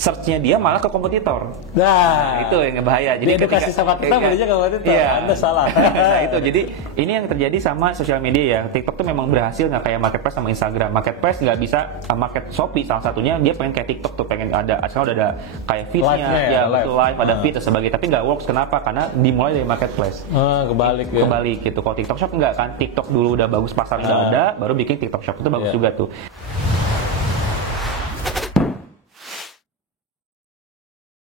search-nya dia malah ke kompetitor. Nah, itu yang bahaya. Jadi edukasi sama kita belinya ke kompetitor. Iya. Anda salah. Nah itu, jadi ini yang terjadi sama sosial media ya. TikTok tuh memang berhasil nggak kayak Marketplace sama Instagram. Marketplace nggak bisa, market Shopee salah satunya dia pengen kayak TikTok tuh, pengen ada asalnya udah ada kayak feed-nya, ya live ada feed dan sebagainya. Tapi nggak works, kenapa? Karena dimulai dari Marketplace. Kebalik ya. Kebalik gitu. Kalau TikTok Shop nggak kan, TikTok dulu udah bagus, pasarnya udah ada, baru bikin TikTok Shop, itu bagus juga tuh.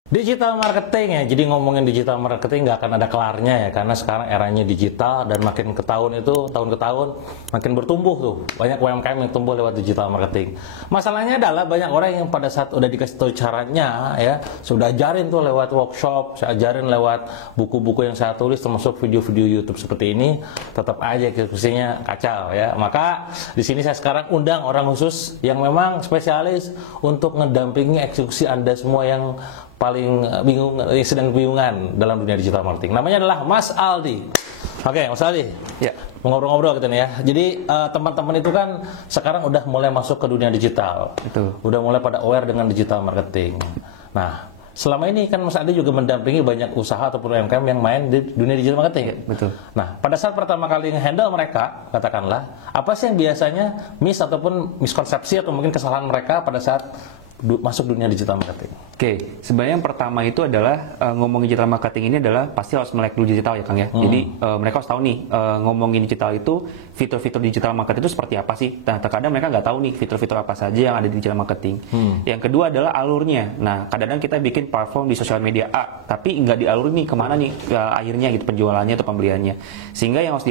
Digital marketing ya, jadi ngomongin digital marketing nggak akan ada kelarnya ya, karena sekarang eranya digital dan makin ke tahun itu, tahun ke tahun makin bertumbuh tuh, banyak UMKM yang tumbuh lewat digital marketing. Masalahnya adalah banyak orang yang pada saat udah dikasih tahu caranya ya, sudah ajarin tuh lewat workshop, saya ajarin lewat buku-buku yang saya tulis, termasuk video-video YouTube seperti ini, tetap aja eksekusinya kacau ya. Maka di sini saya sekarang undang orang khusus yang memang spesialis untuk ngedampingi eksekusi Anda semua yang paling bingung, yang sedang kebingungan dalam dunia digital marketing. Namanya adalah Mas Aldi. Oke, Mas Aldi. Ya. Ngobrol-ngobrol kita nih ya. Jadi teman-teman itu kan sekarang udah mulai masuk ke dunia digital. Betul. Udah mulai pada aware dengan digital marketing. Nah, selama ini kan Mas Aldi juga mendampingi banyak usaha ataupun UMKM yang main di dunia digital marketing. Ya, betul. Nah, pada saat pertama kali nge-handle mereka, katakanlah, apa sih yang biasanya miss ataupun miskonsepsi atau mungkin kesalahan mereka pada saat masuk dunia digital marketing? Oke, sebenarnya yang pertama itu adalah ngomongin digital marketing ini adalah pasti harus melek dulu digital ya Kang ya. Jadi mereka harus tahu nih ngomongin digital itu, fitur-fitur digital marketing itu seperti apa sih. Nah terkadang mereka nggak tahu nih fitur-fitur apa saja yang ada di digital marketing. Yang kedua adalah alurnya. Nah kadang-kadang kita bikin platform di sosial media A, tapi nggak dialur nih kemana nih akhirnya gitu penjualannya atau pembeliannya. Sehingga yang harus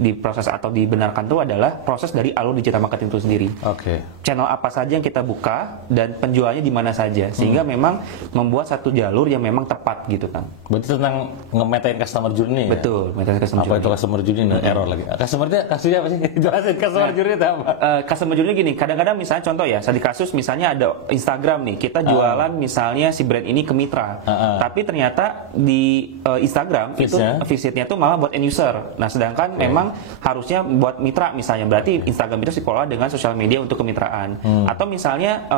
diproses atau dibenarkan itu adalah proses dari alur digital marketing itu sendiri. Oke. Channel apa saja yang kita buka dan penjualannya di mana saja, sehingga memang membuat satu jalur yang memang tepat gitu kan. Berarti tentang nge-metain customer journey. Betul, ya? metain customer apa journey. Itu customer journey? Error lagi. Customer-nya kasusnya apa sih? Jelasin customer journey itu apa? Customer journey gini, kadang-kadang misalnya contoh ya, di kasus misalnya ada Instagram nih, kita jualan misalnya si brand ini ke mitra, tapi ternyata di Instagram itu visitnya tuh malah buat end user. Nah sedangkan memang harusnya buat mitra misalnya, berarti Instagram itu dikelola dengan sosial media untuk kemitraan. Atau misalnya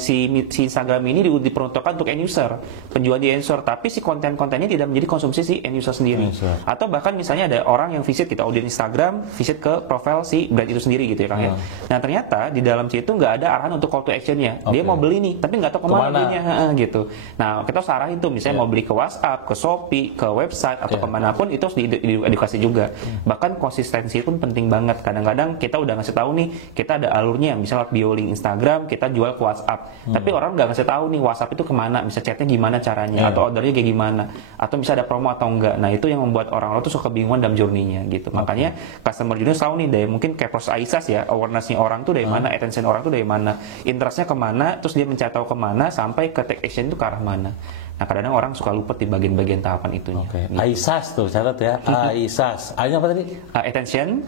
si Instagram ini diperuntukkan untuk end user, penjual di end user, tapi si konten-kontennya tidak menjadi konsumsi si end user sendiri. Atau bahkan misalnya ada orang yang visit kita audiens Instagram, visit ke profil si brand itu sendiri gitu ya Kang ya. Nah ternyata di dalam situ nggak ada arahan untuk call to actionnya. Dia mau beli nih, tapi nggak tahu kemana belinya gitu. Nah kita harus arahin tuh, misalnya mau beli ke WhatsApp, ke Shopee, ke website atau kemanapun, itu harus diedukasi juga. Bahkan konsistensi pun penting banget. Kadang-kadang kita udah ngasih tahu nih, kita ada alurnya, misalnya bio link Instagram, kita jual ke WhatsApp. Tapi orang nggak ngasih tahu nih WhatsApp itu kemana, bisa chatnya gimana caranya, atau ordernya kayak gimana, atau bisa ada promo atau enggak. Nah itu yang membuat orang-orang tuh suka bingungan dalam journey-nya gitu. Makanya customer journey selalu nih dari mungkin kayak proses AISAS ya, awareness-nya orang tuh dari mana, attention orang tuh dari mana, interest-nya kemana, terus dia mencari tahu kemana, sampai ke take action itu ke arah mana. Nah kadang-kadang orang suka lupa di bagian-bagian tahapan itunya. Gitu. AISAS tuh, catat ya. AISAS. A-nya apa tadi? Attention,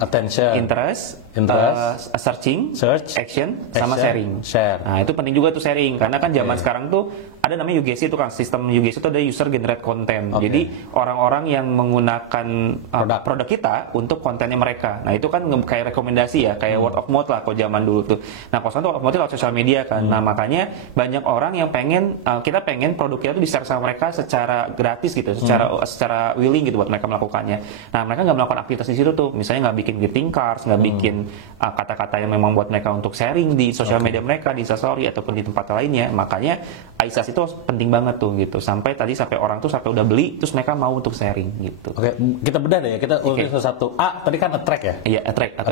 interest, searching, search, action, sama sharing. Share. Nah itu penting juga tuh sharing, karena kan zaman sekarang tuh ada namanya UGC itu kan, sistem UGC itu ada user generate content. Jadi orang-orang yang menggunakan produk kita untuk kontennya mereka. Nah itu kan kayak rekomendasi ya, kayak word of mouth lah kalau zaman dulu tuh. Nah kalau sekarang tuh word of mouth lewat sosial media kan. Nah makanya banyak orang yang pengen, kita pengen produk kita tuh di-share sama mereka secara gratis gitu, secara willing gitu buat mereka melakukannya. Nah mereka nggak melakukan aktivitas di situ tuh, misalnya nggak bikin greeting cards, nggak bikin kata-kata yang memang buat mereka untuk sharing di sosial media mereka, di Instastory ataupun di tempat lainnya. Makanya AISAS itu penting banget tuh gitu, sampai orang tuh sampai udah beli terus mereka mau untuk sharing gitu. Oke, kita bedah deh ya, kita ulis satu. A tadi kan attract ya? Iya, attract atau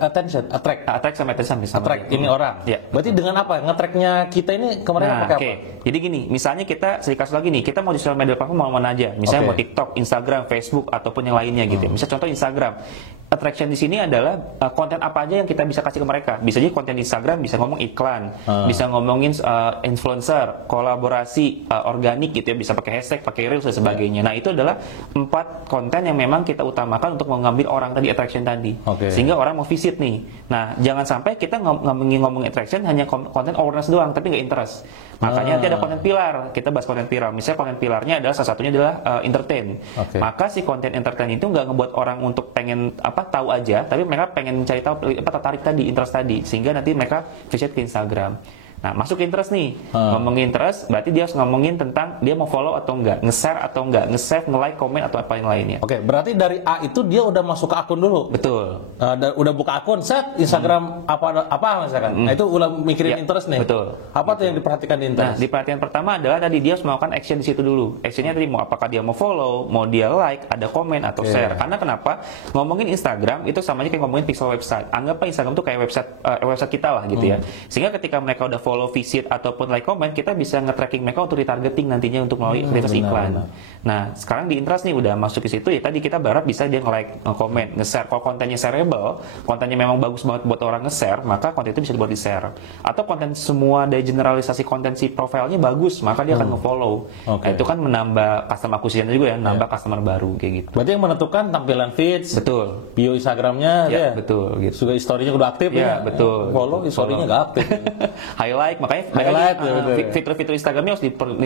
attention? Attract sama attention sama. Attract ini orang. Iya. Berarti dengan apa? Nge-tracknya kita ini kemarin pakai apa? Jadi gini, misalnya kita kasus lagi nih, kita mau di sosial media platform mau mana aja, misalnya mau TikTok, Instagram, Facebook ataupun yang lainnya gitu. Misal contoh Instagram, attraction di sini adalah konten apa aja yang kita bisa kasih ke mereka. Bisa jadi konten di Instagram bisa ngomong iklan, bisa ngomongin influencer, kolaborasi, organik gitu ya, bisa pakai hashtag, pakai reels dan sebagainya. Nah itu adalah 4 konten yang memang kita utamakan untuk mengambil orang tadi, attraction tadi, sehingga orang mau visit nih. Nah jangan sampai kita ngomong attraction hanya konten awareness doang tapi nggak interest. Makanya nanti ada konten pilar, kita bahas konten pilar. Misalnya konten pilarnya adalah salah satunya adalah entertain. Maka si konten entertain itu nggak ngebuat orang untuk pengen tahu aja, tapi mereka pengen cari tahu tertarik tadi, interest tadi, sehingga nanti mereka visit ke Instagram. Nah, masuk interest nih. Ngomongin interest, berarti dia harus ngomongin tentang dia mau follow atau enggak, nge-share atau enggak, nge-save, nge-like, komen atau apa yang lainnya. Oke, berarti dari A itu dia udah masuk ke akun dulu. Betul. Udah buka akun, set Instagram apa misalkan. Nah, itu udah mikirin interest nih. Betul. Apa tuh yang diperhatikan di interest? Nah, di perhatian pertama adalah tadi dia harus melakukan action di situ dulu. Actionnya tadi mau apakah dia mau follow, mau dia like, ada komen atau share. Karena kenapa? Ngomongin Instagram itu sama aja kayak ngomongin pixel website. Anggaplah Instagram tuh kayak website kita lah gitu ya. Sehingga ketika mereka udah follow, visit ataupun like, comment, kita bisa nge-tracking mereka untuk retargeting nantinya untuk melalui aktivitas iklan. Nah, sekarang di interest nih udah masuk ke situ ya. Tadi kita berharap bisa dia nge-like, nge-comment, nge-share. Kalau kontennya shareable, kontennya memang bagus banget buat orang nge-share, maka konten itu bisa dibuat di-share. Atau konten semua dari generalisasi konten si profilnya bagus, maka dia akan nge-follow. Nah, itu kan menambah customer acquisition juga ya, nambah customer baru kayak gitu. Berarti yang menentukan tampilan feeds, betul. Bio Instagramnya, ya, betul. Gitu. Juga historinya udah aktif ya, betul. Follow, historinya nggak aktif. Highlight, makanya fitur-fitur Instagramnya harus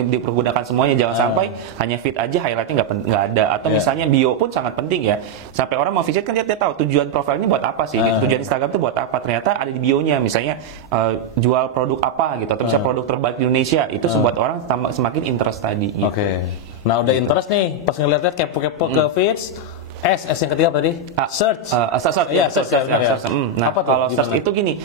dipergunakan semuanya, jangan sampai hanya feed aja highlightnya nggak ada. Atau misalnya bio pun sangat penting ya. Sampai orang mau visit kan dia tahu tujuan profilnya buat apa sih, tujuan Instagram itu buat apa. Ternyata ada di bionya, misalnya jual produk apa gitu, atau bisa produk terbaik di Indonesia. Itu membuat orang semakin interest tadi. Gitu. Nah udah interest nih, pas ngeliat kepo-kepo ke feeds. S yang ketiga apa tadi? Search. Search. Nah, kalau search itu gini,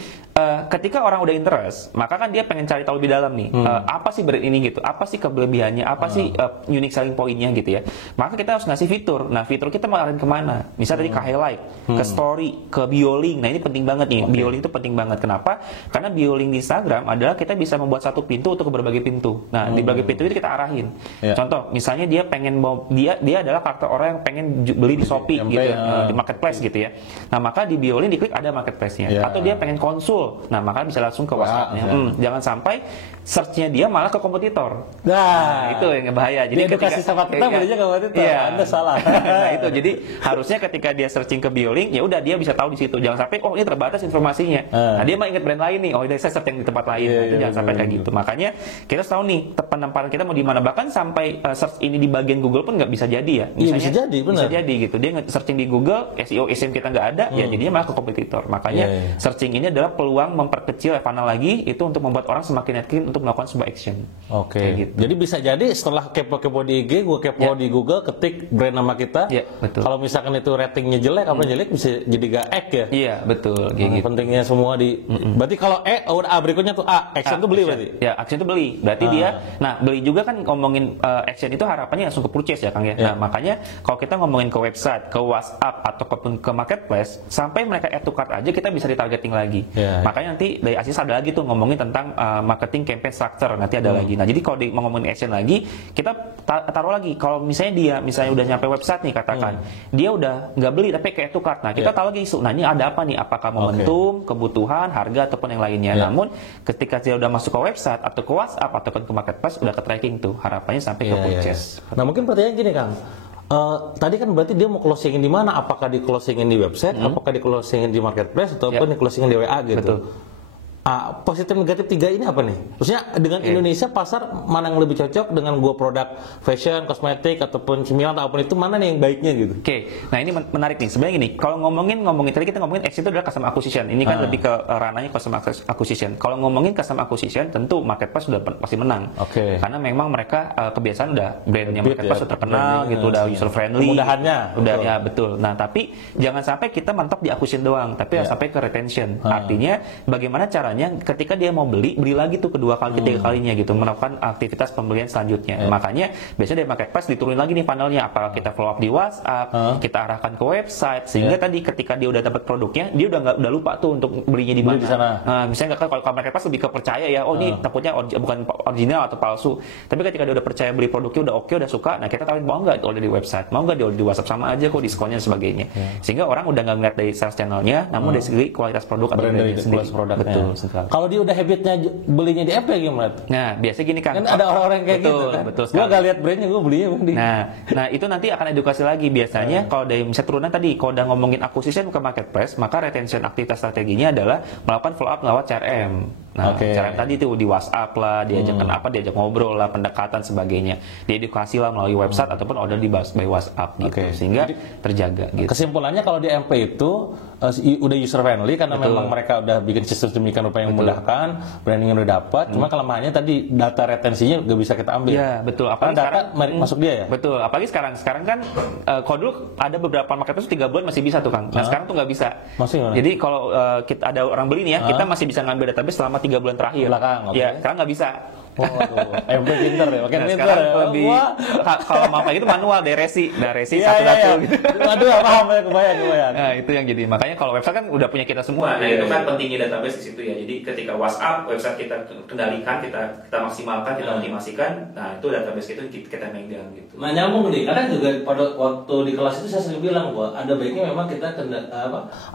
ketika orang udah interest, maka kan dia pengen cari tahu lebih dalam nih, apa sih brand ini gitu, apa sih kelebihannya, apa sih unique selling point-nya gitu ya. Maka kita harus ngasih fitur. Nah, fitur kita mau arahin kemana? Misalnya tadi ke highlight, ke story, ke bio link. Nah, ini penting banget nih. Bio link itu penting banget. Kenapa? Karena bio link di Instagram adalah kita bisa membuat satu pintu untuk berbagai pintu. Nah, di berbagai pintu itu kita arahin. Contoh, misalnya dia pengen dia adalah karakter orang yang pengen beli di Shopee gitu, di marketplace gitu ya. Nah, maka di bio link diklik ada marketplace-nya. Atau dia pengen konsul. Nah, maka bisa langsung ke WhatsApp-nya. Jangan sampai search-nya dia malah ke kompetitor. Nah, itu yang bahaya. Jadi edukasi sama kita belinya ke kompetitor. Anda salah. Nah, itu. Jadi harusnya ketika dia searching ke bio link, ya udah dia bisa tahu di situ. Jangan sampai ini terbatas informasinya. Nah, dia mau ingat brand lain nih. Udah saya search yang di tempat lain. Itu jangan sampai kayak gitu. Makanya kita harus tahu nih penemparan kita mau di mana. Bahkan sampai search ini di bagian Google pun nggak bisa jadi ya. Misalnya, bisa jadi, benar. Bisa jadi gitu. Dia searching di Google, SEO kita nggak ada, ya jadinya malah ke kompetitor. Makanya searching ini adalah peluang memperkecil funnel lagi, itu untuk membuat orang semakin yakin untuk melakukan sebuah action. Gitu. Jadi bisa jadi setelah kepo-kepo di IG, gue kepo di Google, ketik brand nama kita. Betul. Kalau misalkan itu ratingnya jelek, apa jelek bisa jadi gak ya? Iya, betul. Gitu. Pentingnya semua di. Berarti kalau udah A berikutnya tuh A, action tuh beli berarti. Ya, action tuh beli. Berarti dia, beli juga kan ngomongin action itu harapannya langsung ke purchase ya, Kang ya. Nah, makanya kalau kita ngomongin ke website, ke WhatsApp ataupun ke marketplace, sampai mereka add to cart aja kita bisa retargeting lagi. Makanya nanti dari Asis ada lagi tuh ngomongin tentang marketing campaign structure, nanti ada lagi. Nah, jadi kalau mau ngomongin action lagi, kita taruh lagi. Kalau misalnya dia udah nyampe website nih, katakan dia udah nggak beli tapi kayak add to cart. Nah, kita tahu lagi isu. Nah, ini ada apa nih? Apakah momentum, kebutuhan, harga ataupun yang lainnya. Namun ketika dia udah masuk ke website atau ke WhatsApp ataupun ke marketplace, udah ke tracking tuh, harapannya sampai ke purchase. Nah, mungkin pertanyaan gini, Kang. Tadi kan berarti dia mau closingin di mana? Apakah di closingin di website, apakah di closingin di marketplace, ataupun di closingin di WA gitu? Betul. Positif negatif 3 ini apa nih? Maksudnya dengan Indonesia pasar mana yang lebih cocok dengan gua produk fashion, kosmetik ataupun cemilan ataupun itu mana nih yang baiknya gitu? Nah ini menarik nih. Sebenarnya gini, kalau ngomongin tadi kita ngomongin action itu adalah customer acquisition. Ini kan lebih ke ranahnya customer acquisition. Kalau ngomongin customer acquisition, tentu marketplace sudah pasti menang. Karena memang mereka kebiasaan udah brandnya marketplace sudah terkenal gitu, udah user friendly. Kemudahannya. Udah ya betul. Nah tapi jangan sampai kita mentok di acquisition doang, tapi harus sampai ke retention. Artinya bagaimana caranya ketika dia mau beli lagi tuh kedua kali, ketiga kalinya gitu, melakukan aktivitas pembelian selanjutnya. Makanya biasanya dari marketplace diturunin lagi nih funnelnya, apakah kita follow up di WhatsApp, kita arahkan ke website, sehingga tadi ketika dia udah dapat produknya, dia udah lupa tuh untuk belinya di mana. Nah, misalnya kalau marketplace lebih ke percaya ya, ini takutnya bukan original atau palsu. Tapi ketika dia udah percaya beli produknya udah oke, udah suka, nah kita tahu mau nggak order di website, mau nggak di order di WhatsApp, sama aja kok diskonnya dan sebagainya. Sehingga orang udah nggak ngeliat dari sales channelnya, namun dari segi kualitas produk atau dari sendiri. Betul. Kalau dia udah habitnya belinya di app ya gimana? Nah, biasanya gini kan. Kan ada orang-orang kayak gitu kan. Betul sekali. Gua gak lihat brandnya, gua belinya di. Nah, itu nanti akan edukasi lagi biasanya kalau dari misalnya turunan tadi, kalau udah ngomongin acquisition ke marketplace, maka retention aktivitas strateginya adalah melakukan follow up lewat CRM. Nah, cara yang tadi itu di WhatsApp lah, diajak ngobrol lah, pendekatan sebagainya, diedukasi lah melalui website ataupun order di by WhatsApp gitu, sehingga terjaga. Gitu. Kesimpulannya kalau di MP itu udah user friendly karena memang mereka udah bikin sistem sedemikian rupa yang memudahkan, branding udah dapat, cuma kelemahannya tadi data retensinya gak bisa kita ambil. Iya betul. Apalagi data masuk dia ya. Betul. Apalagi sekarang kan kalau dulu ada beberapa marketplace 3 bulan masih bisa tuh Kang. Nah sekarang tuh nggak bisa. Jadi kalau ada orang beli nih ya, kita masih bisa ngambil database selama 3 bulan terakhir. Belakang, ya, sekarang nggak bisa. Waduh, MP pinter ya, makin pinter ya. Lebih, kalau mau kayak gitu manual dari resi satu-satu gitu. Waduh, paham ya, kebayang. Nah, itu yang jadi. Makanya kalau website kan udah punya kita semua. Nah, itu kan pentingnya database di situ ya. Jadi ketika WhatsApp, website kita kendalikan, kita maksimalkan, kita optimasikan. Nah, itu database itu kita megang gitu. Nah, nyambung nih. Karena juga pada waktu di kelas itu saya sering bilang bahwa ada baiknya memang kita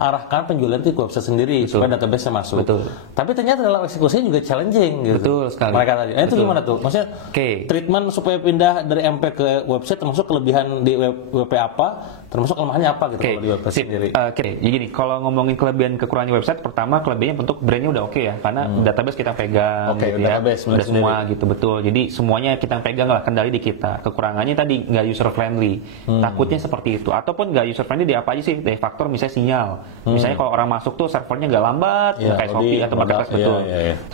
arahkan penjualan itu ke website sendiri supaya database-nya masuk. Betul. Tapi ternyata dalam eksekusinya juga challenging gitu. Betul sekali. Mereka tadi. Itu gimana tuh? Maksudnya treatment supaya pindah dari MP ke website, termasuk kelebihan di WP apa, termasuk kelemahannya apa gitu kalau di website sendiri. Jadi gini, kalau ngomongin kelebihan kekurangan website, pertama kelebihannya bentuk brandnya udah ya, karena database kita pegang, gitu ya, udah semua gitu, betul. Jadi semuanya kita pegang lah, kendali di kita. Kekurangannya tadi nggak user friendly, takutnya seperti itu. Ataupun nggak user friendly di apa aja sih? Dari faktor misalnya sinyal. Misalnya kalau orang masuk tuh servernya nggak lambat, kayak Shopee atau Marketplace, betul.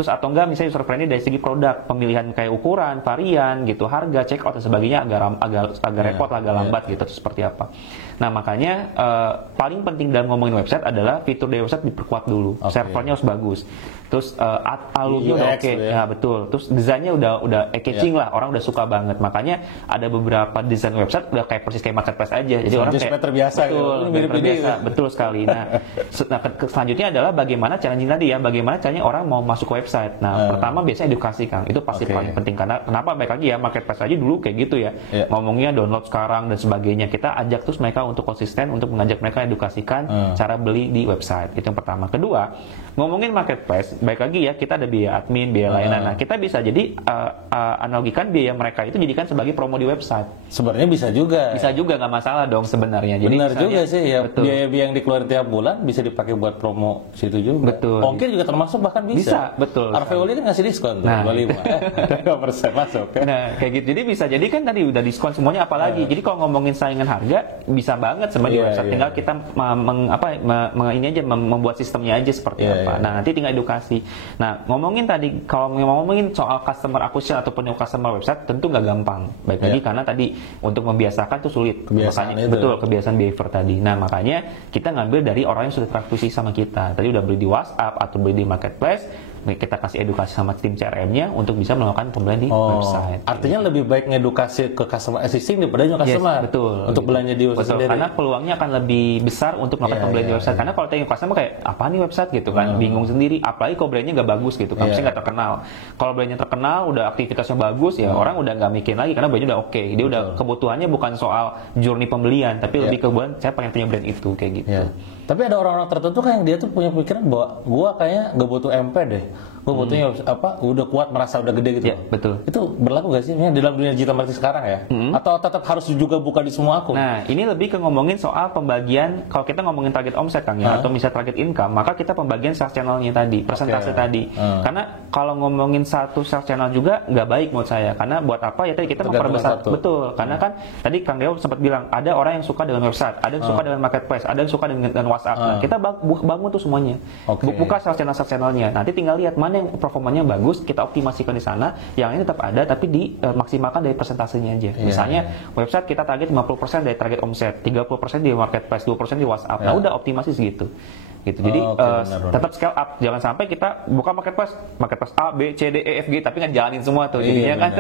Terus atau enggak misalnya user friendly dari segi produk, pemilihan kayak ukuran, varian gitu, harga, check out dan sebagainya agak repot, agak lambat gitu, seperti apa. Nah makanya paling penting dalam ngomongin website adalah fitur dari website diperkuat dulu, servernya harus bagus, terus alurnya udah ya betul, terus desainnya udah catching lah, orang udah suka banget. Makanya ada beberapa desain website udah kayak persis kayak marketplace aja, jadi orang kayak terbiasa, betul sekali. Nah selanjutnya adalah bagaimana challenging tadi ya, bagaimana caranya orang mau masuk ke website. Nah pertama biasanya edukasi Kang, itu pasti paling penting, karena kenapa baik lagi ya, marketplace aja dulu kayak gitu ya, ngomongnya download sekarang dan sebagainya. Kita ajak terus mereka untuk konsisten, untuk mengajak mereka edukasikan cara beli di website. Itu yang pertama. Kedua, ngomongin marketplace, baik lagi ya, kita ada biaya admin, biaya layanan. Nah, kita bisa jadi analogikan biaya mereka itu jadikan sebagai promo di website. Sebenarnya bisa juga. Bisa juga, nggak masalah dong sebenarnya. Jadi benar juga sih ya. Biaya yang dikeluarin tiap bulan bisa dipakai buat promo situ juga. Betul. Ongkir juga termasuk, bahkan bisa. Betul. Arveoli kan ngasih diskon tuh, 25% masuk. Nah, kayak gitu. Jadi bisa jadi kan tadi udah diskon semuanya, apalagi. Jadi kalau ngomongin saingan harga bisa banget sebenarnya di website. Tinggal kita membuat sistemnya aja seperti apa. Nah, nanti tinggal edukasi. Nah, ngomongin tadi, kalau ngomongin soal customer acquisition ataupun customer website, tentu nggak gampang. Baik lagi karena tadi untuk membiasakan tuh sulit. Makanya, betul, kebiasaan behavior tadi. Nah, makanya kita ngambil dari orang yang sudah terakuisisi sama kita. Tadi udah beli di WhatsApp atau beli di Marketplace, kita kasih edukasi sama tim CRM-nya untuk bisa melakukan pembelian di website. Artinya lebih baik ngedukasi ke customer existing daripada new customer. Betul. Untuk belanja di website sendiri. Karena peluangnya akan lebih besar untuk melakukan pembelian di website. Karena kalau tanya customer kayak, apa nih website gitu kan, bingung sendiri. Apalagi kalau brandnya nggak bagus gitu, maksudnya nggak terkenal. Kalau brandnya terkenal, udah aktivitasnya bagus ya, orang udah nggak mikir lagi karena brandnya udah oke. Dia udah kebutuhannya bukan soal journey pembelian, tapi lebih kebutuhan saya pengen punya brand itu kayak gitu. Tapi ada orang-orang tertentu kan yang dia tuh punya pikiran bahwa gua kayaknya nggak butuh MP deh. Gue butuhnya udah kuat, merasa udah gede gitu. Betul. Itu berlaku gak sih dalam dunia digital marketing sekarang ya? Atau tetap harus juga buka di semua akun? Nah, ini lebih ke ngomongin soal pembagian. Kalau kita ngomongin target omset Kang ya, atau misalnya target income, maka kita pembagian sales channelnya tadi, persentase tadi. Karena kalau ngomongin satu sales channel juga nggak baik menurut saya. Karena buat apa ya, tadi kita memperbesar. Betul. Karena kan tadi Kang Deo sempat bilang ada orang yang suka dengan website, ada yang suka dengan marketplace, ada yang suka dengan WhatsApp. Nah, kita bangun tuh semuanya. Buka sales channelnya. Nanti tinggal lihat mana yang performanya bagus, kita optimasikan di sana. Yang ini tetap ada, tapi dimaksimalkan dari persentasenya aja. Misalnya website kita target 50% dari target omset, 30% di marketplace, 20% di WhatsApp. Nah, udah optimasi segitu. Gitu. Jadi tetap scale up. Jangan sampai kita buka marketplace A, B, C, D, E, F, G, tapi kan jalanin semua tuh. Jadinya kan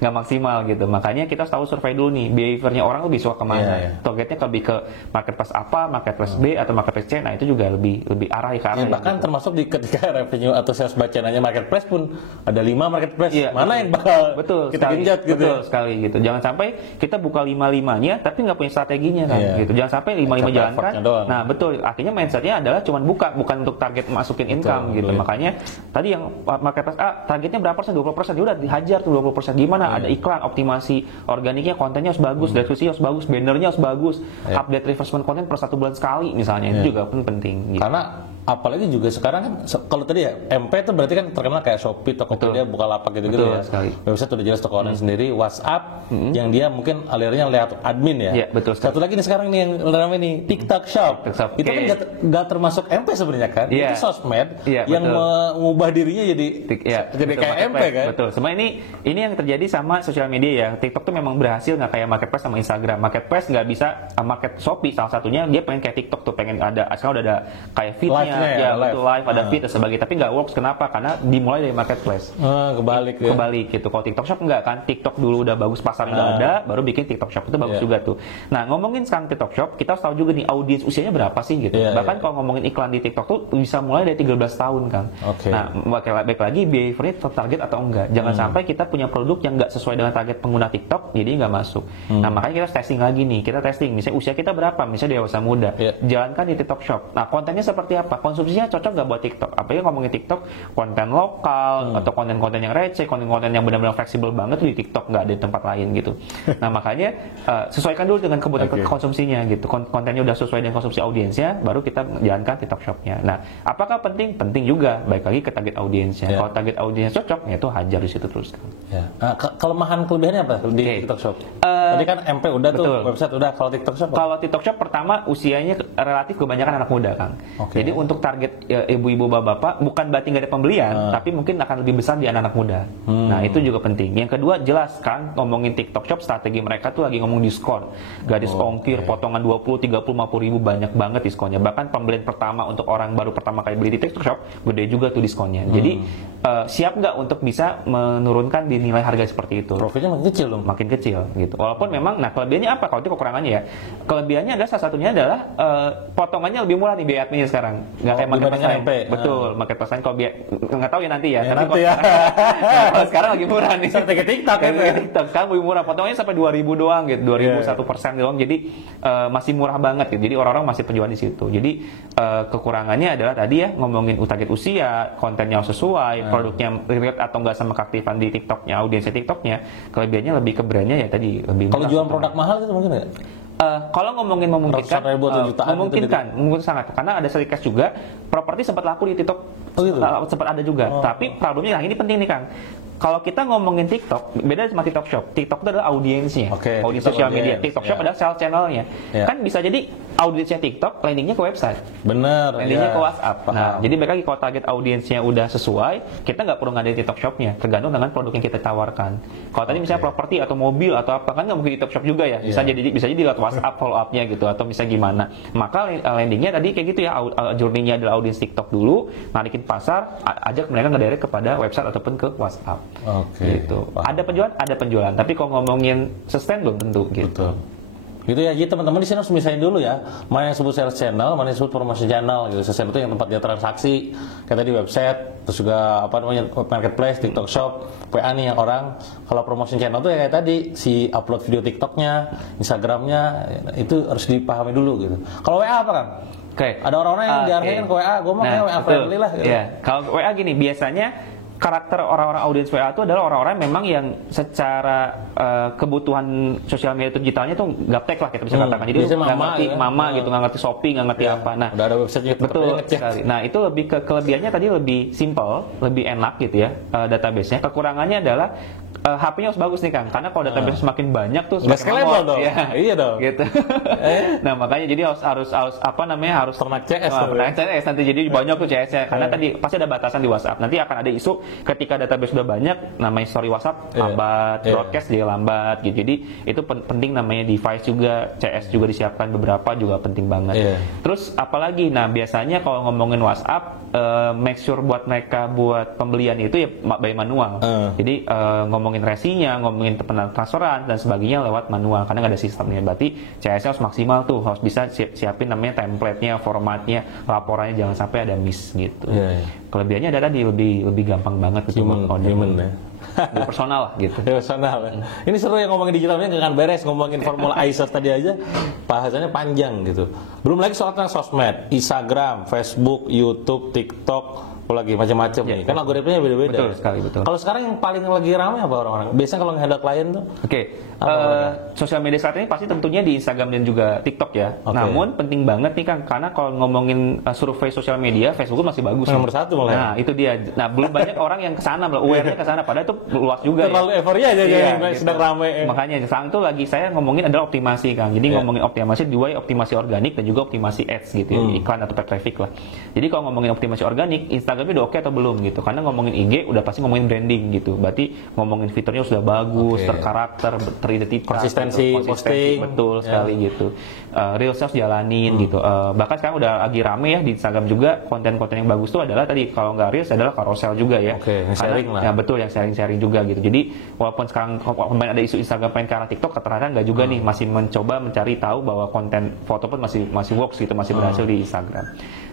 nggak maksimal gitu. Makanya kita harus tahu survei dulu nih, behaviornya orang lebih suka kemana. Targetnya lebih ke marketplace apa, marketplace B atau marketplace C. Nah, itu juga lebih arah ke arah. Bahkan gitu. Termasuk di ketika revenue atau sales bacaannya marketplace pun ada 5 marketplace. Mana yang bakal kita genjot gitu. Betul sekali gitu. Jangan sampai kita buka 5-5-nya tapi nggak punya strateginya kan gitu. Jangan sampai 5-5 jalankan. Nah, betul. Akhirnya mindsetnya adalah cuman bukan untuk target masukin income gitu. Makanya tadi yang marketplace A targetnya berapa persen, 20%, ya udah dihajar tuh 20%. Gimana? Ada iklan, optimasi organiknya, kontennya harus bagus, deskripsinya harus bagus, bannernya harus bagus, update refreshment konten per 1 bulan sekali misalnya. Itu juga penting gitu. Karena apalagi juga sekarang kan kalau tadi ya MP itu berarti kan terkenal kayak Shopee, Tokopedia, Bukalapak gitu-gitu ya. Sekali. Website udah jelas toko online sendiri, WhatsApp yang dia mungkin alirnya lewat admin ya. Iya, betul sekali. Satu lagi nih sekarang nih yang ramai nih, TikTok Shop. Itu kan nggak termasuk MP sebenarnya kan? Itu sosmed yang mengubah dirinya jadi kayak MP kan? Betul. Sebenarnya ini yang terjadi sama sosial media ya. TikTok tuh memang berhasil nggak kayak Marketplace sama Instagram. Marketplace nggak bisa, Shopee salah satunya dia pengen kayak TikTok tuh, pengen ada, sekarang udah ada kayak feed-nya, betul, live, ada feed dan sebagainya. Tapi nggak works, kenapa? Karena dimulai dari Marketplace. Kebalik gitu. Kalau TikTok Shop nggak kan? TikTok dulu udah bagus, pasarnya nggak ada, baru bikin TikTok Shop, itu bagus juga tuh. Nah, ngomongin sekarang TikTok Shop, kita harus tahu juga nih audiens usianya berapa sih gitu. Bahkan kalau ngomongin iklan di TikTok tuh bisa mulai dari 13 tahun kan. Nah, baik lagi behaviornya target atau enggak. Jangan sampai kita punya produk yang nggak sesuai dengan target pengguna TikTok, jadi nggak masuk. Nah, makanya kita testing lagi nih. Kita testing, misalnya usia kita berapa, misalnya dewasa muda. Jalankan di TikTok Shop. Nah, kontennya seperti apa? Konsumsinya cocok nggak buat TikTok? Apalagi ngomongin TikTok, konten lokal atau konten-konten yang receh, konten-konten yang benar-benar fleksibel banget di TikTok, nggak ada di tempat lain gitu. Nah, makanya sesuaikan dulu dengan kebutuhan konsumsinya gitu. Kontennya udah sesuai dengan konsumsi audiensnya, baru kita jalankan TikTok Shop-nya. Nah, apakah penting? Penting juga. Baik lagi ke target audiensnya. Kalau target audiensnya cocok, ya itu hajar di situ terus. Nah, kelemahan kelebihannya apa di TikTok Shop? Tadi kan MP udah tuh, website udah. Kalau TikTok Shop? Kalau TikTok Shop pertama usianya relatif kebanyakan anak muda kan. Jadi untuk target ibu-ibu bapak-bapak bukan berarti nggak ada pembelian, tapi mungkin akan lebih besar di anak-anak muda. Nah, itu juga penting. Yang kedua, jelas kan ngomongin TikTok Shop, strategi mereka tuh lagi ngomong diskon. Gadis ongkir, potongan 20, 30, 50 ribu, banyak banget diskonnya. Bahkan pembelian pertama untuk orang baru pertama kali beli di TikTok Shop, gede juga tuh diskonnya. Jadi siap nggak untuk bisa menurunkan di nilai harga seperti itu? Profitnya makin kecil dong. Makin kecil gitu. Walaupun memang, nah kelebihannya apa? Kalau itu kekurangannya ya. Kelebihannya adalah salah satunya adalah potongannya lebih murah nih biaya adminnya sekarang. Nggak kayak Marketplace lain. Betul, Marketplace lain kalau biaya nggak tahu ya nanti ya. Tapi nanti kalau sekarang lagi murah nih. Strategi TikTok kan? TikTok sekarang lebih murah. Potongannya sampai 2.000 doang gitu, 2.000 1% doang. Jadi masih murah banget gitu. Jadi orang-orang masih penjualan di situ. Jadi kekurangannya adalah tadi ya ngomongin target usia, kontennya sesuai, produknya relate atau enggak sama keaktifan di TikToknya, audiensnya TikToknya. Kelebihannya lebih ke brandnya ya tadi lebih. Kalau jualan produk mahal itu mungkin nggak? Kalau ngomongin memungkinkan, memungkinkan sangat, karena ada serikas juga, properti sempat laku di TikTok, sempat ada juga. Tapi problemnya, ini penting nih Kang. Kalau kita ngomongin TikTok, beda sama TikTok Shop. TikTok itu adalah audiensnya, audiens sosial media. TikTok Shop adalah sales channelnya. Kan bisa jadi audiensnya TikTok, landingnya ke website. Bener. Landingnya ke WhatsApp. Nah, jadi baik lagi kalau target audiensnya udah sesuai, kita nggak perlu ngadain TikTok Shop-nya, tergantung dengan produk yang kita tawarkan. Kalau tadi misalnya properti atau mobil atau apa, kan nggak mungkin TikTok Shop juga ya. Bisa jadi lewat WhatsApp follow up-nya gitu, atau misalnya gimana. Maka landingnya tadi kayak gitu ya, journey-nya adalah audiens TikTok dulu, narikin pasar, ajak mereka ngedirect kepada website ataupun ke WhatsApp. Gitu. Ada penjualan, tapi kalau ngomongin sustain belum tentu gitu. Betul. Gitu ya, jadi teman-teman di sini harus misahin dulu ya, mana yang disebut sales channel, mana yang disebut promotion channel gitu. Sales channel itu yang tempat dia transaksi, kayak tadi website, terus juga marketplace, TikTok Shop, WA nih yang orang. Kalau promotion channel tuh ya kayak tadi si upload video TikToknya, Instagramnya, itu harus dipahami dulu gitu. Kalau WA apa Kang? Ada orang-orang yang diarahin ke WA, gue mau kayak WA friendly lah. Gitu. Kalau WA gini, biasanya karakter orang-orang audiens WA itu adalah orang-orang memang yang secara kebutuhan sosial media digitalnya tuh gaptek lah kita bisa katakan. Jadi nggak ngerti mama gitu, nggak ngerti Shopee, nggak ngerti apa. Nah, udah ada website betul sekali. Nah, itu lebih ke kelebihannya tadi lebih simple, lebih enak gitu ya database-nya. Kekurangannya adalah HP-nya harus bagus nih Kang, karena kalau database semakin banyak tuh semakin mahal dong. Iya dong. Gitu. Nah, makanya jadi harus apa namanya, harus ternak CS. Ternak CS nanti jadi banyak tuh CS-nya, karena tadi pasti ada batasan di WhatsApp. Nanti akan ada isu ketika database sudah banyak, namanya story WhatsApp lambat, broadcast jadi lambat gitu. Jadi itu penting, namanya device juga, CS juga disiapkan beberapa juga penting banget. Terus apalagi, nah biasanya kalau ngomongin WhatsApp, make sure buat mereka buat pembelian itu ya by manual. Jadi ngomongin resinya, ngomongin transferan dan sebagainya lewat manual, karena nggak ada sistemnya. Berarti CS-nya harus maksimal tuh, harus bisa siapin namanya template-nya, formatnya, laporannya, jangan sampai ada miss gitu. Kelebihannya ada tadi lebih gampang banget gitu. Human ya. Lebih personal lah gitu. Personal ya. Ini seru ya ngomongin digitalnya, nggak akan beres ngomongin formula ISOS tadi aja, bahasannya panjang gitu. Belum lagi soal tentang sosmed, Instagram, Facebook, YouTube, TikTok, lagi macam-macam nih. Kan algoritmanya beda-beda. Betul sekali, betul. Kalau sekarang yang paling lagi ramai apa orang-orang? Biasanya kalau nge-handle klien tuh? Sosial media saat ini pasti tentunya di Instagram dan juga TikTok ya. Namun penting banget nih Kang, karena kalau ngomongin survei sosial media, Facebook masih bagus. Nomor 1 malah. Nah, itu dia. Nah, belum banyak orang yang kesana, aware-nya kesana. Padahal itu luas juga. Terlalu euforia aja yang gitu. sedang ramai. Makanya sekarang tuh lagi saya ngomongin adalah optimasi Kang. Jadi ngomongin optimasi dua, optimasi organik dan juga optimasi ads gitu ya, iklan atau paid traffic lah. Jadi kalau ngomongin optimasi organik, Instagramnya udah oke atau belum gitu. Karena ngomongin IG udah pasti ngomongin branding gitu. Berarti ngomongin fiturnya sudah bagus, terkarakter, teridentitas, konsistensi posting, betul sekali gitu. Real self jalanin gitu. Bahkan sekarang udah lagi rame ya di Instagram juga konten-konten yang bagus tuh adalah tadi kalau nggak reels adalah carousel juga ya. Sharing lah. Ya betul, yang sharing-sharing juga gitu. Jadi walaupun sekarang kemarin ada isu Instagram pengen ke arah TikTok, ternyata nggak juga nih, masih mencoba mencari tahu bahwa konten foto pun masih works gitu, masih berhasil di Instagram.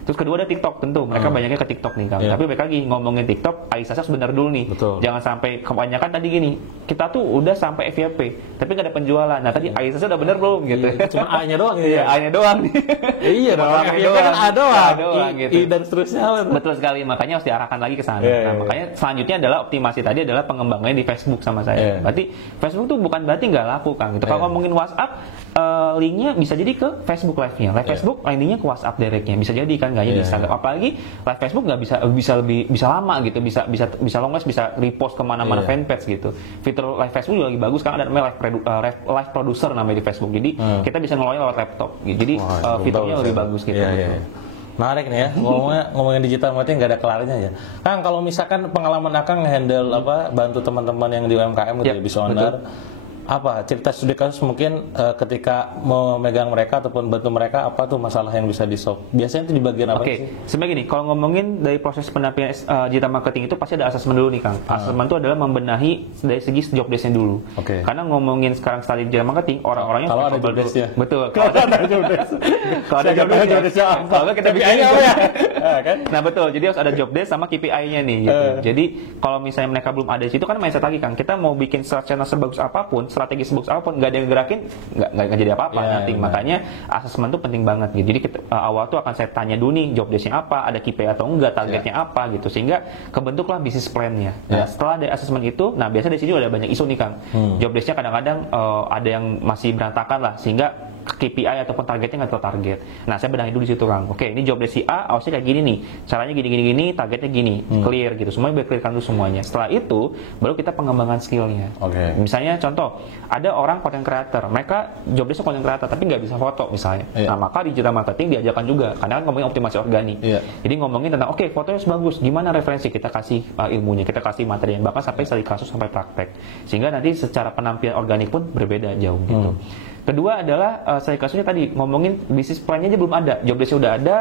Terus kedua ada TikTok, tentu mereka banyaknya ke TikTok nih Kang. Tapi balik lagi ngomongin TikTok, AISASA sebentar dulu nih. Jangan sampai kebanyakan tadi gini, kita tuh udah sampai FYP, tapi nggak ada penjualan. Nah tadi AISASA udah bener belum gitu? Cuma A-nya doang gitu. Iya, A-nya doang nih. Iya dong, FYP kan A doang gitu. I dan seterusnya. Betul sekali, makanya harus diarahkan lagi ke sana. Nah, makanya selanjutnya adalah optimasi tadi adalah pengembangannya di Facebook sama saya. Berarti Facebook tuh bukan berarti nggak laku Kang. Gitu. Kalau ngomongin WhatsApp, linknya bisa jadi ke Facebook Live-nya. Live Facebook linknya ke WhatsApp directnya. Bisa jadi kan nggak di Instagram. Apalagi live Facebook nggak bisa lama gitu. Bisa long last, bisa repost kemana-mana fanpage gitu. Fitur live Facebook juga lagi bagus karena ada namanya live producer namanya di Facebook. Jadi kita bisa ngelolanya lewat laptop. Gitu. Jadi fiturnya lebih bagus gitu. Menarik nih ya, ngomongin digital marketing nggak ada kelarnya ya. Kang, kalau misalkan pengalaman Akang handle bantu teman-teman yang di UMKM gitu ya, business owner, apa cerita studi kasus mungkin ketika memegang mereka ataupun bantu mereka, apa tuh masalah yang bisa di-solve? Biasanya itu di bagian apa sih? Sebenarnya gini, kalau ngomongin dari proses pendampingan digital marketing itu pasti ada asesmen dulu nih Kang. Asesmen itu adalah membenahi dari segi job desk-nya dulu. Karena ngomongin sekarang strategi digital marketing, orang-orangnya kalau ada job desk-nya. Betul. Kalau ada job desk. Kalau ada job desk-nya. Kalau kita bikin apa ya? Nah betul, jadi harus ada job desk sama KPI-nya nih gitu. Jadi kalau misalnya mereka belum ada di situ kan mindset lagi Kang. Kita mau bikin channel sebagus apapun, strategi sebagus apapun, nggak ada yang gerakin, nggak jadi apa-apa nanti. Makanya asesmen itu penting banget gitu. Jadi kita, awal tuh akan saya tanya dulu nih job desk-nya apa, ada KPI atau enggak, targetnya apa gitu, sehingga kebentuklah bisnis plan-nya. Nah, setelah ada asesmen itu, nah biasanya di sini ada banyak isu nih Kang. Job desk-nya kadang-kadang ada yang masih berantakan lah, sehingga KPI ataupun targetnya nggak tahu target. Nah, saya bedahin dulu di situ Kang. Oke, ini job desk si A, harusnya kayak gini nih. Caranya gini, targetnya gini. Clear gitu. Semuanya clearkan dulu semuanya. Setelah itu, baru kita pengembangan skillnya. Misalnya contoh, ada orang content creator. Mereka job desk content creator, tapi nggak bisa foto misalnya. Nah, maka digital marketing diajarkan juga. Karena kan ngomongin optimasi organik. Jadi ngomongin tentang, oke, fotonya bagus. Gimana referensi? Kita kasih ilmunya, kita kasih materi yang bahkan sampai studi kasus sampai praktek. Sehingga nanti secara penampilan organik pun berbeda jauh gitu. Kedua adalah saya kasusnya tadi ngomongin bisnis plan-nya aja belum ada, job desk udah ada,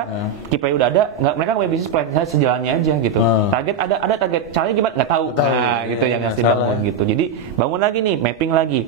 KPI udah ada, mereka nggak punya bisnis plan, sejalannya aja gitu. Target ada target, caranya gimana nggak tahu. Nah gitu yang harus dibangun gitu. Jadi bangun lagi nih, mapping lagi.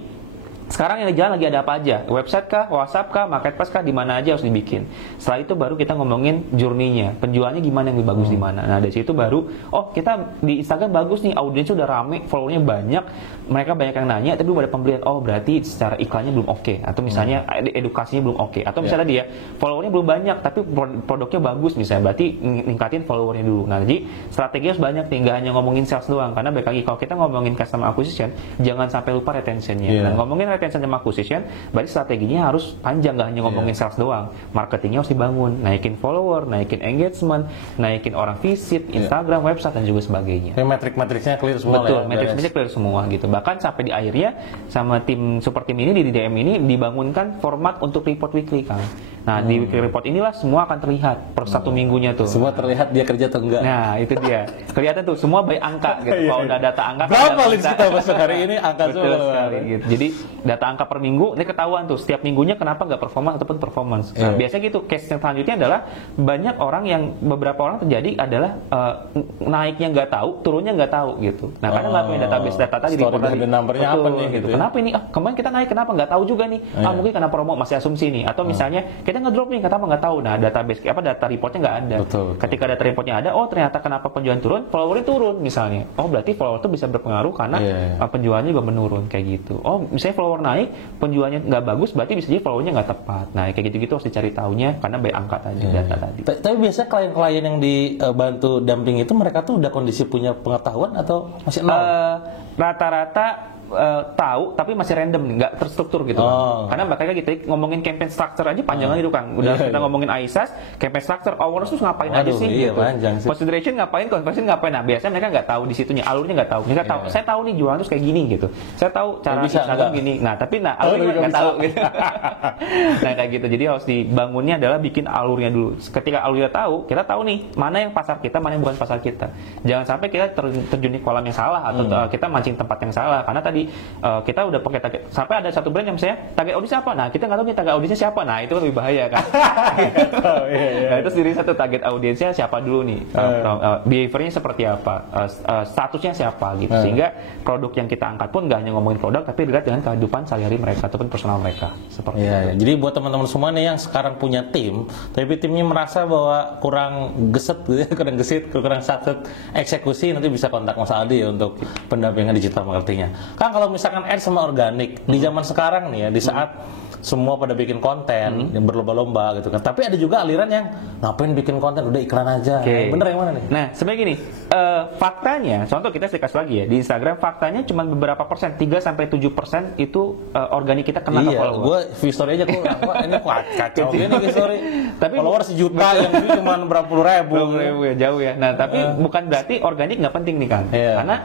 Sekarang yang jalan lagi ada apa aja? Website kah, WhatsApp kah, marketplace kah, di mana aja harus dibikin. Setelah itu baru kita ngomongin journey-nya, penjualannya gimana, yang lebih bagus di mana. Nah dari situ baru, oh kita di Instagram bagus nih, audiensnya udah rame, followernya banyak, mereka banyak yang nanya, tapi belum ada pembelian. Oh berarti secara iklannya belum oke, atau misalnya edukasinya belum oke, atau misalnya dia followernya belum banyak, tapi produknya bagus misalnya, berarti ningkatin followernya dulu. Nah jadi strategi harus banyak nih, nggak hanya ngomongin sales doang, karena balik lagi kalau kita ngomongin customer acquisition, jangan sampai lupa retentionnya. Nah, ngomongin retention sama acquisition, berarti strateginya harus panjang, nggak hanya ngomongin sales doang. Marketingnya harus dibangun, naikin follower, naikin engagement, naikin orang visit, Instagram, website dan juga sebagainya. Metrik-metriknya clear semua. Betul, metrik-metriknya clear semua gitu. Bahkan sampai di akhirnya sama tim support team ini di DM ini dibangunkan format untuk report weekly Kang. Nah di weekly report inilah semua akan terlihat per satu minggunya tuh. Semua terlihat dia kerja atau enggak. Nah itu dia, kelihatan tuh semua by angka gitu. Kalau udah data angka, berapa leads kita masuk hari ini, angka betul sekali gitu. Jadi data angka per minggu, ini ketahuan tuh setiap minggunya kenapa nggak performance ataupun performance. Nah, biasanya gitu. Case yang selanjutnya adalah banyak orang yang beberapa orang terjadi adalah naiknya nggak tahu, turunnya nggak tahu gitu. Nah karena nggak punya database data tadi, report tadi. Numbernya apa nih gitu. Kenapa ini? Kemarin kita naik, kenapa nggak tahu juga nih? Mungkin karena promo, masih asumsi nih. Atau misalnya kita ngedrop nih, kenapa nggak tahu? Nah database data reportnya nggak ada. Ketika data reportnya ada, oh ternyata kenapa penjualan turun, followernya turun misalnya. Oh berarti follower itu bisa berpengaruh karena penjualannya juga menurun kayak gitu. Oh misalnya follower follower naik, penjualnya nggak bagus, berarti bisa jadi followernya nggak tepat. Nah, kayak gitu-gitu harus dicari taunya karena by angka tadi, data tadi. Tapi biasanya klien-klien yang dibantu damping itu mereka tuh udah kondisi punya pengetahuan atau masih nol? Rata-rata tahu tapi masih random, nggak terstruktur gitu. Karena makanya kita ngomongin campaign structure aja panjang lagi tuh Kang. Udah kita ngomongin ISAS, campaign structure, awareness tuh ngapain aja sih? Iya, gitu. Consideration ngapain, conversion ngapain? Nah biasanya mereka nggak tahu di situnya, alurnya nggak tahu. Mereka tahu, saya tahu nih jualan tuh kayak gini gitu. Saya tahu cara Instagram gini. Nah tapi alurnya nggak tahu gitu. Nah kayak gitu. Jadi harus dibangunnya adalah bikin alurnya dulu. Ketika alurnya tahu, kita tahu nih mana yang pasar kita, mana yang bukan pasar kita. Jangan sampai kita terjun di kolam yang salah atau kita mancing tempat yang salah. Karena tadi kita udah pakai target, sampai ada satu brand yang saya target audiens apa, nah kita nggak tahu nih target audiensnya siapa, nah itu lebih bahaya kan. Nah itu sendiri satu target audiensnya siapa dulu nih, behaviornya seperti apa, statusnya siapa gitu, sehingga produk yang kita angkat pun nggak hanya ngomongin produk tapi dilihat dengan kehidupan sehari-hari mereka ataupun personal mereka seperti itu. Jadi buat teman-teman semua nih yang sekarang punya tim tapi timnya merasa bahwa kurang gesit gitu ya, kurang sakit eksekusi, nanti bisa kontak Mas Aldi ya untuk pendampingan digital marketingnya. Kan kalau misalkan ads sama organik di zaman sekarang nih ya, di saat semua pada bikin konten yang berlomba-lomba gitu kan, tapi ada juga aliran yang ngapain bikin konten, udah iklan aja. Bener yang mana nih? Nah sebenarnya gini, faktanya, contoh kita kasih lagi ya, di Instagram faktanya cuma beberapa persen, 3-7% itu organik kita kena ke follower. Gue view story aja gue ini kacau gini view story. Tapi follower sejuta yang view cuma berapa puluh ribu ya, jauh ya. Nah tapi bukan berarti organik nggak penting nih kan, karena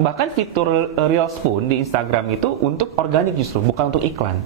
bahkan fitur Reels pun di Instagram itu untuk organik justru, bukan untuk iklan.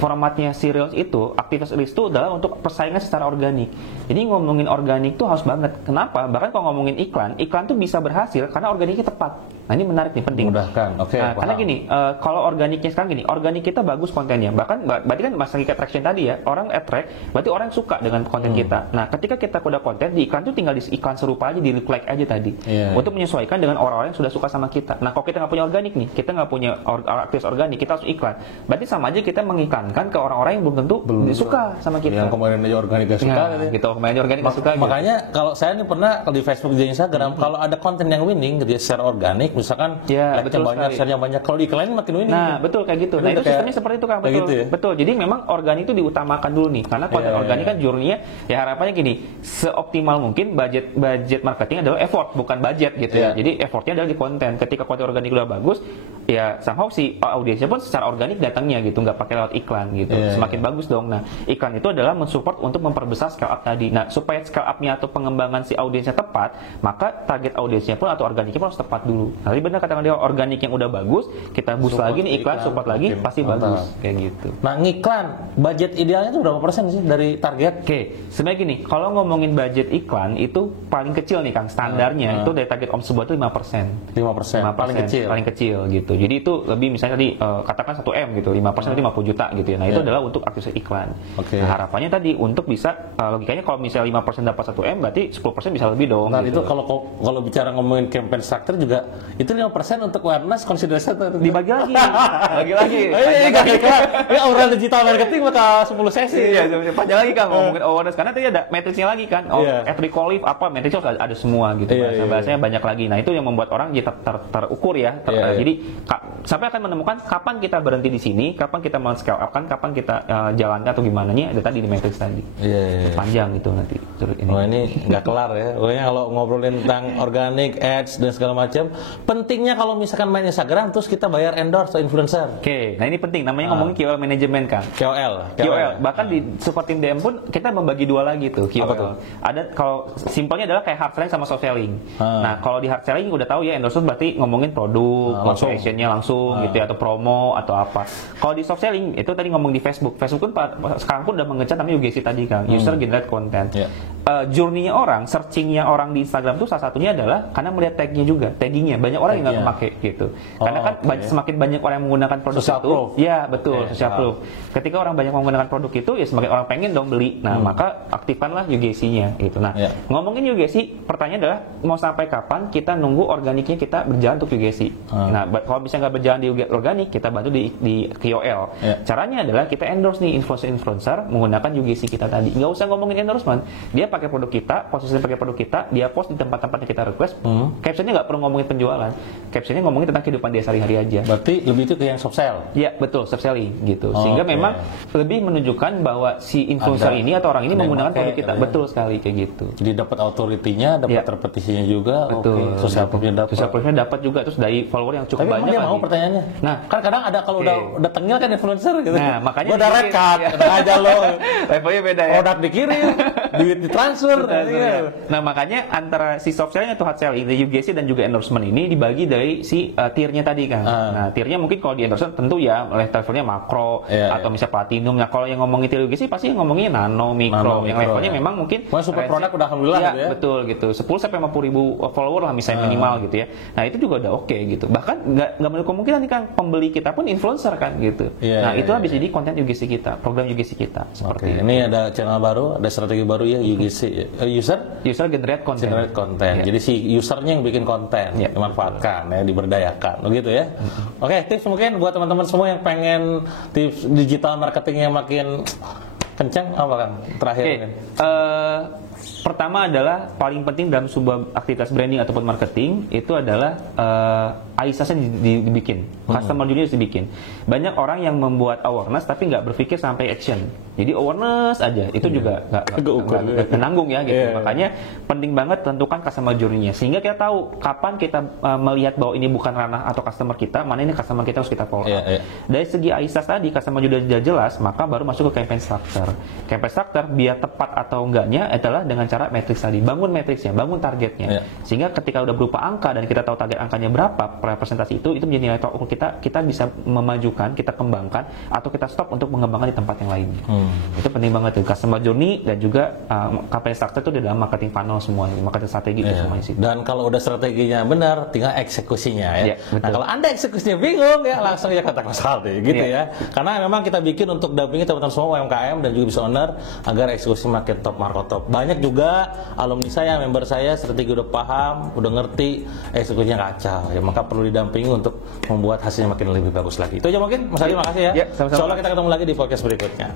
Formatnya si Reels itu, aktivitas Reels itu adalah untuk persaingan secara organik. Jadi ngomongin organik tuh harus banget. Kenapa? Bahkan kalau ngomongin iklan tuh bisa berhasil karena organiknya tepat. Nah ini menarik nih, penting. Mudahkan. Karena gini, kalau organiknya sekarang gini, organik kita bagus kontennya. Bahkan berarti kan masalah attraction tadi ya, orang attract, berarti orang suka dengan konten kita. Nah ketika kita udah konten di iklan tuh tinggal di iklan serupa aja, di like aja tadi, untuk menyesuaikan dengan orang-orang yang sudah suka sama kita. Nah kalau kita nggak punya organik nih, kita nggak punya aktivitas organik, kita harus iklan. Berarti sama aja kita mengiklankan ke orang-orang yang belum tentu suka sama kita. Yang kemarin aja organik gak suka gitu. Kemarin organik gak suka. Makanya kalau saya nih pernah di Facebook di Instagram, kalau ada konten yang winning dia share organik, misalkan like-nya banyak, share-nya banyak, kalau diiklanin makin winning. Nah betul kayak gitu. Nah itu sistemnya seperti itu kan, betul. Gitu ya? Betul. Jadi memang organik itu diutamakan dulu nih, karena konten organik kan journey-nya ya harapannya gini, seoptimal mungkin budget marketing adalah effort bukan budget gitu ya. Jadi effortnya adalah di konten. Ketika konten organik udah bagus, ya somehow si audiensnya pun secara organik datangnya gitu, nggak pakai lewat iklan gitu. Semakin bagus dong. Nah iklan itu adalah mensupport untuk memperbesar scale up tadi. Nah supaya scale up-nya atau pengembangan si audiensnya tepat, maka target audiensnya pun atau organiknya pun harus tepat dulu. Nah tadi benar katakan dia, organik yang udah bagus kita boost lagi nih, iklan support lagi pasti bagus kayak gitu. Nah ngiklan budget idealnya itu berapa persen sih dari target? Sebenarnya gini, kalau ngomongin budget iklan itu paling kecil nih Kang, standarnya itu dari target sebuah itu 5%. 5% paling kecil gitu. Jadi itu lebih misalnya tadi katakan 1M gitu, 5% itu 50 juta gitu ya. Nah itu adalah untuk aktivitas iklan. Nah, harapannya tadi untuk bisa logikanya kalau misalnya 5% dapat 1M berarti 10% bisa lebih dong. Nah gitu. Itu kalau bicara ngomongin campaign structure juga itu 5% untuk awareness, consideration dibagi lagi. Bagi-lagi. Ya aura digital marketing bakal 10 sesi. Iya, panjang lagi Kang ngomongin awareness karena tadi ada matriksnya lagi kan. At recall apa matriksnya ada semua gitu. Bahasanya banyak lagi. Nah, itu yang membuat orang jadi terukur ya. Jadi sampai akan menemukan kapan kita berhenti di sini, kapan kita mau scale up kan, kapan kita jalankan atau gimana nya ada tadi di matrix tadi. Panjang itu nanti. Ini nggak kelar ya. Pokoknya kalau ngobrolin tentang organic, ads dan segala macam, pentingnya kalau misalkan main Instagram terus kita bayar endorse atau influencer. Nah ini penting, namanya ngomongin KOL management kan. KOL. Bahkan di support team DM pun kita membagi dua lagi tuh KOL. Ada kalau simpelnya adalah kayak hard selling sama soft selling. Nah kalau di hard selling udah tahu ya, endorse berarti ngomongin produk, call to actionnya langsung gitu ya, atau promo atau apa. Kalau di soft selling itu tadi ngomong di Facebook pun sekarang pun udah mengecat namanya UGC tadi Kang, user generate content. Journey-nya orang, searching-nya orang di Instagram tuh salah satunya adalah karena melihat tag-nya juga, tagging-nya. Banyak orang yang nggak memakai gitu. Karena kan semakin banyak orang yang menggunakan produk social itu, social proof. Ketika orang banyak menggunakan produk itu, ya semakin orang pengen dong beli. Nah, maka aktifkanlah UGC-nya gitu. Nah, ngomongin UGC, pertanyaan adalah mau sampai kapan kita nunggu organiknya kita berjalan untuk UGC. Nah, kalau bisa nggak berjalan di organik, kita bantu di KOL. Caranya adalah kita endorse nih influencer-influencer menggunakan UGC kita tadi. Nggak usah ngomongin endorsement, dia pakai produk kita, posisinya pakai produk kita, dia post di tempat-tempat yang kita request. Captionnya nggak perlu ngomongin penjualan, captionnya ngomongin tentang kehidupan dia sehari-hari aja. Berarti lebih itu ke yang soft sell? Ya betul, soft selling gitu. Sehingga memang lebih menunjukkan bahwa si influencer ini atau orang ini menggunakan produk kita. Betul sekali kayak gitu. Jadi dapat authority-nya, dapat repetisinya juga. Betul. Social proof-nya dapat. Social proof-nya dapat juga, terus dari follower yang cukup banyak. banyak. Tapi dia mau pertanyaannya. Nah, kan kadang ada kalau udah tengil kan influencer gitu. Nah, makanya udah red card, udah aja lo. Levelnya beda ya. Produk dikirim, duit ditransfer. Nah, makanya antara si soft selling atau hard selling, UGC dan juga endorsement ini dibagi dari si tiernya tadi kan. Nah, tiernya mungkin kalau di endorsement tentu ya levelnya makro atau misalnya platinum. Nah, kalau yang ngomongin tier UGC pasti ngomongin nano, mikro. Yang levelnya memang mungkin super produk udah alhamdulillah gitu ya. Betul gitu. 10 sampai 50 ribu follower lah misalnya minimal gitu ya. Nah, itu juga udah oke gitu. Bahkan nggak menutup kemungkinan nih kan pembeli kita pun influencer kan gitu. Nah, itulah bisa jadi konten UGC kita, program UGC kita seperti itu. Ini ada channel baru, ada strategi baru ya UGC. User generate konten. Generate konten. Jadi si usernya yang bikin konten, dimanfaatkan ya, diberdayakan, begitu ya. Oke, tips mungkin buat teman-teman semua yang pengen tips digital marketing yang makin kencang apa kan? Terakhir mungkin. Pertama adalah paling penting dalam sebuah aktivitas branding ataupun marketing itu adalah AISAS-nya dibikin, customer journey harus dibikin. Banyak orang yang membuat awareness tapi nggak berpikir sampai action. Jadi awareness aja itu juga nggak menanggung ya gitu. Makanya penting banget tentukan customer journey-nya sehingga kita tahu kapan kita melihat bahwa ini bukan ranah atau customer kita, mana ini customer kita harus kita follow up. Dari segi AISAS tadi customer journey sudah jelas, maka baru masuk ke campaign structure. Campaign structure biar tepat atau enggaknya adalah dengan cara matrix tadi, bangun matriksnya, bangun targetnya, sehingga ketika udah berupa angka dan kita tahu target angkanya berapa presentasi itu menjadi nilai tolak ukur kita bisa memajukan, kita kembangkan atau kita stop untuk mengembangkan di tempat yang lainnya. Itu penting banget tuh customer journey dan juga campaign structure itu di dalam marketing funnel semua, marketing strategi itu semuanya sih. Dan kalau udah strateginya benar, tinggal eksekusinya ya. Nah kalau Anda eksekusinya bingung ya langsung ya kata konsulting gitu ya. Karena memang kita bikin untuk dampingi teman-teman semua UMKM dan juga business owner agar eksekusi makin top, market top. Banyak juga alumni saya, member saya strategi udah paham, udah ngerti, eksekusinya kacau ya, maka perlu didampingi untuk membuat hasilnya makin lebih bagus lagi. Itu aja mungkin, Mas Adi, makasih ya. Insyaallah kita ketemu lagi di podcast berikutnya.